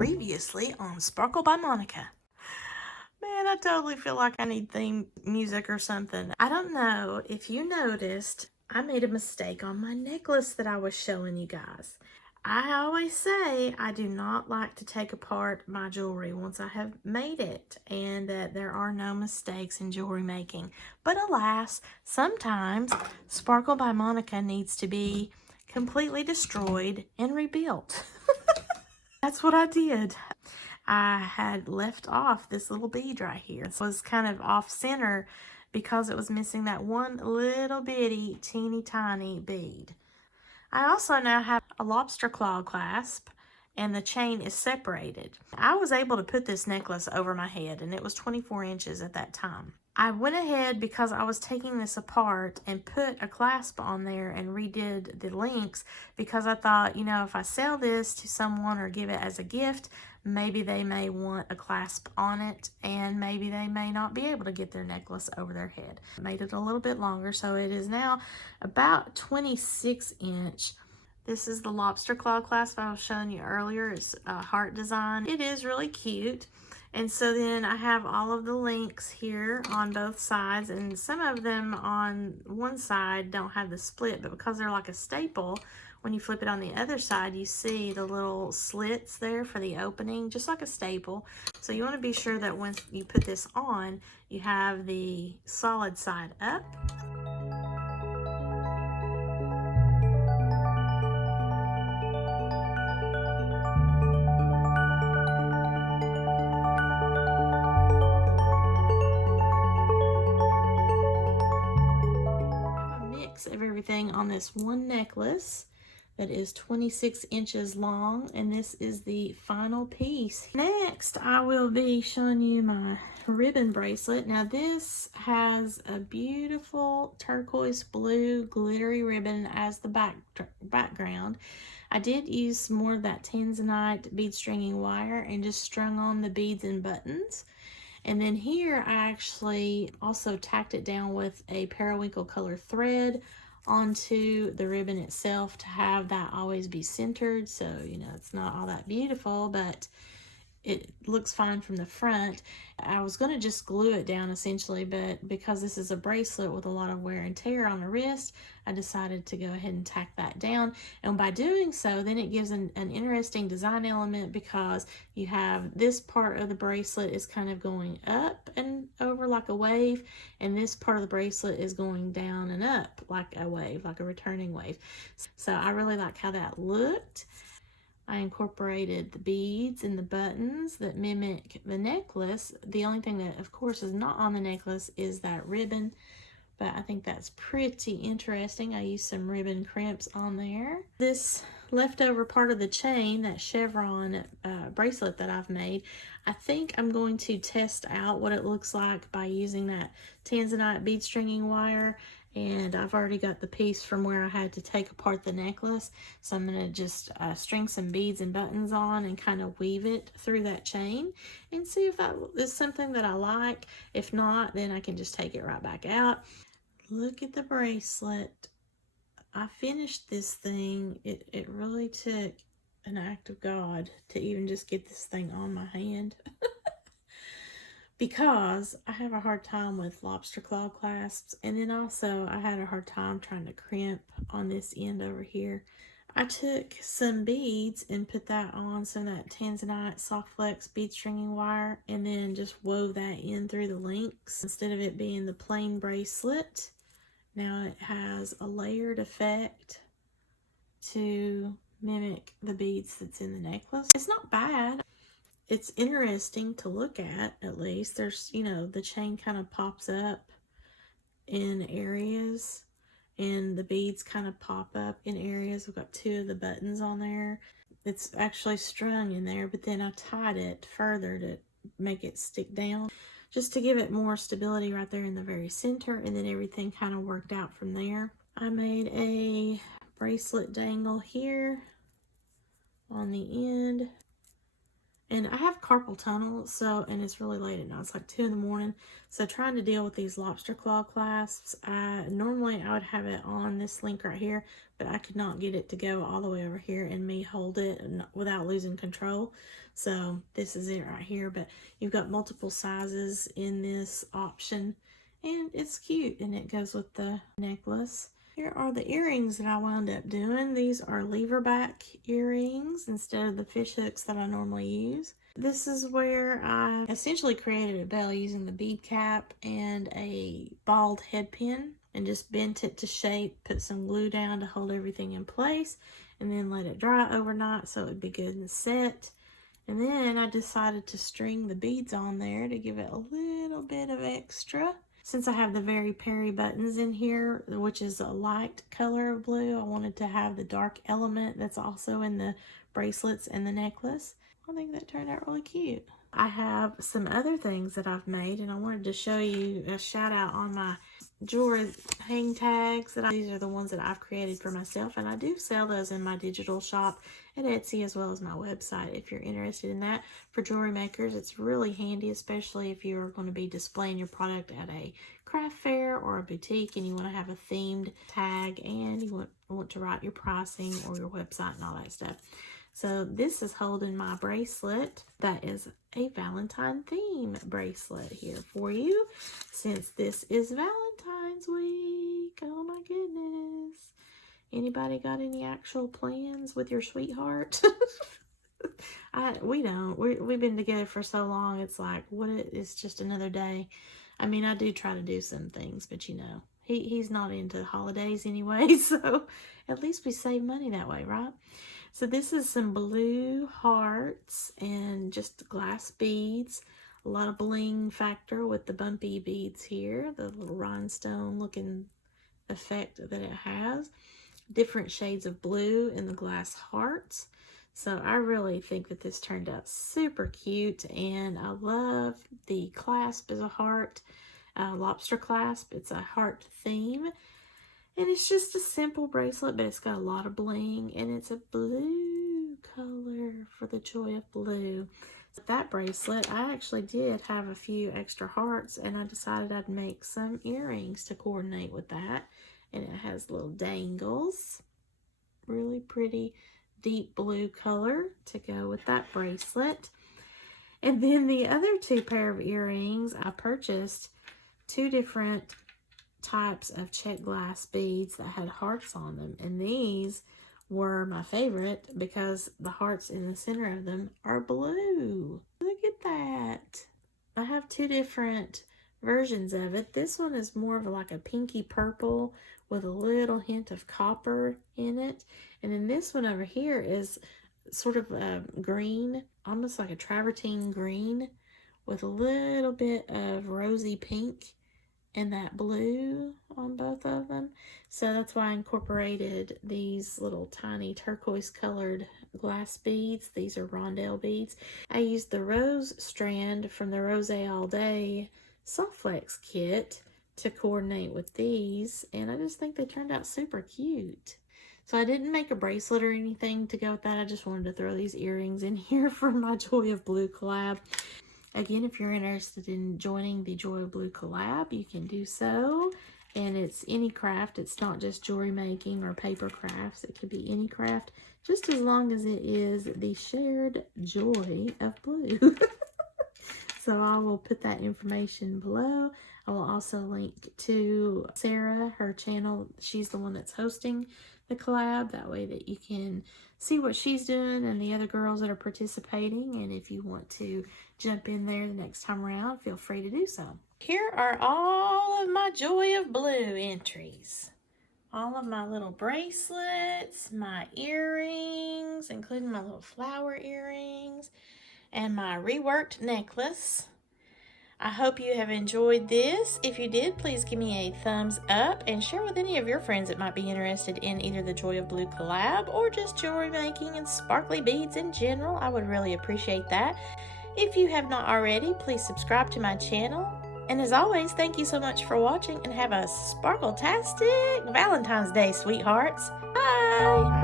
Previously on Sparkle by Monica. Man, I totally feel like I need theme music or something. I don't know if you noticed, I made a mistake on my necklace that I was showing you guys. I always say I do not like to take apart my jewelry once I have made it, and that there are no mistakes in jewelry making. But alas, sometimes Sparkle by Monica needs to be completely destroyed and rebuilt. That's what I did. I had left off this little bead right here. It was kind of off center because it was missing that one little bitty teeny tiny bead. I also now have a lobster claw clasp and the chain is separated. I was able to put this necklace over my head and it was 24 inches at that time. I went ahead because I was taking this apart and put a clasp on there and redid the links because I thought, you know, if I sell this to someone or give it as a gift, maybe they may want a clasp on it and maybe they may not be able to get their necklace over their head. I made it a little bit longer, so it is now about 26 inch. This is the lobster claw clasp I was showing you earlier. It's a heart design. It is really cute. And so then I have all of the links here on both sides, and some of them on one side don't have the split, but because they're like a staple, when you flip it on the other side, you see the little slits there for the opening, just like a staple. So you want to be sure that once you put this on, you have the solid side up. Of everything on this one necklace that is 26 inches long, and this is the final piece. Next, I will be showing you my ribbon bracelet. Now this has a beautiful turquoise blue glittery ribbon as the background. I did use more of that tanzanite bead stringing wire and just strung on the beads and buttons. And then here I actually also tacked it down with a periwinkle color thread onto the ribbon itself to have that always be centered. So, you know, it's not all that beautiful, but it looks fine from the front. I was going to just glue it down essentially, but because this is a bracelet with a lot of wear and tear on the wrist, I decided to go ahead and tack that down. And by doing so, then it gives an interesting design element because you have this part of the bracelet is kind of going up and over like a wave, and this part of the bracelet is going down and up like a wave, like a returning wave. So I really like how that looked. I incorporated the beads and the buttons that mimic the necklace. The only thing that, of course, is not on the necklace is that ribbon, but I think that's pretty interesting. I used some ribbon crimps on there. This leftover part of the chain, that chevron bracelet that I've made, I think I'm going to test out what it looks like by using that tanzanite bead stringing wire. And I've already got the piece from where I had to take apart the necklace. So I'm going to just string some beads and buttons on and kind of weave it through that chain and see if that is something that I like. If not, then I can just take it right back out. Look at the bracelet. I finished this thing. It really took an act of God to even just get this thing on my hand. Because I have a hard time with lobster claw clasps, and then also I had a hard time trying to crimp on this end over here. I took some beads and put that on some of that tanzanite soft flex bead stringing wire and then just wove that in through the links. Instead of it being the plain bracelet, now it has a layered effect to mimic the beads that's in the necklace. It's not bad. It's interesting to look at least. There's, you know, the chain kind of pops up in areas and the beads kind of pop up in areas. I've got two of the buttons on there. It's actually strung in there, but then I tied it further to make it stick down just to give it more stability right there in the very center, and then everything kind of worked out from there. I made a bracelet dangle here on the end. And I have carpal tunnel, so, and it's really late at night. It's like 2 in the morning. So trying to deal with these lobster claw clasps, normally I would have it on this link right here, but I could not get it to go all the way over here and me hold it without losing control. So this is it right here, but you've got multiple sizes in this option, and it's cute, and it goes with the necklace. Here are the earrings that I wound up doing. These are lever back earrings instead of the fish hooks that I normally use. This is where I essentially created a bell using the bead cap and a bald head pin, and just bent it to shape, put some glue down to hold everything in place, and then let it dry overnight so it would be good and set. And then I decided to string the beads on there to give it a little bit of extra. Since I have the Very Peri buttons in here, which is a light color of blue, I wanted to have the dark element that's also in the bracelets and the necklace. I think that turned out really cute. I have some other things that I've made, and I wanted to show you a shout out on my jewelry hang tags. These are the ones that I've created for myself, and I do sell those in my digital shop at Etsy as well as my website if you're interested in that. For jewelry makers, it's really handy, especially if you're going to be displaying your product at a craft fair or a boutique and you want to have a themed tag and you want to write your pricing or your website and all that stuff. So this is holding my bracelet. That is a Valentine theme bracelet here for you, since this is Valentine's week. Oh my goodness. Anybody got any actual plans with your sweetheart? We don't. We've been together for so long. It's like, it's just another day. I mean, I do try to do some things, but you know, he's not into holidays anyway, so at least we save money that way, right? So this is some blue hearts and just glass beads. A lot of bling factor with the bumpy beads here. The little rhinestone looking effect that it has. Different shades of blue in the glass hearts. So I really think that this turned out super cute, and I love the clasp as a heart, lobster clasp. It's a heart theme. And it's just a simple bracelet, but it's got a lot of bling, and it's a blue color for the Joy of Blue. That bracelet, I actually did have a few extra hearts, and I decided I'd make some earrings to coordinate with that. And it has little dangles, really pretty deep blue color to go with that bracelet. And then the other two pair of earrings, I purchased 2 different types of check glass beads that had hearts on them, and these were my favorite because the hearts in the center of them are blue. Look at that. I have 2 different versions of it. This one is more of like a pinky purple with a little hint of copper in it, and then this one over here is sort of green, almost like a travertine green with a little bit of rosy pink and that blue on both of them. So that's why I incorporated these little tiny turquoise colored glass beads. These are rondelle beads. I used the rose strand from the Rose All Day Soft Flex kit to coordinate with these, and I just think they turned out super cute. So I didn't make a bracelet or anything to go with that. I just wanted to throw these earrings in here for my Joy of Blue collab. Again, if you're interested in joining the Joy of Blue collab, you can do so. And it's any craft. It's not just jewelry making or paper crafts. It could be any craft, just as long as it is the shared joy of blue. So I will put that information below. I will also link to Sarah, her channel. She's the one that's hosting the collab. That way that you can see what she's doing and the other girls that are participating. And if you want to jump in there the next time around, feel free to do so. Here are all of my Joy of Blue entries. All of my little bracelets, my earrings, including my little flower earrings, and my reworked necklace. I hope you have enjoyed this. If you did, please give me a thumbs up and share with any of your friends that might be interested in either the Joy of Blue collab or just jewelry making and sparkly beads in general. I would really appreciate that. If you have not already, please subscribe to my channel. And as always, thank you so much for watching, and have a sparkle-tastic Valentine's Day, sweethearts. Bye!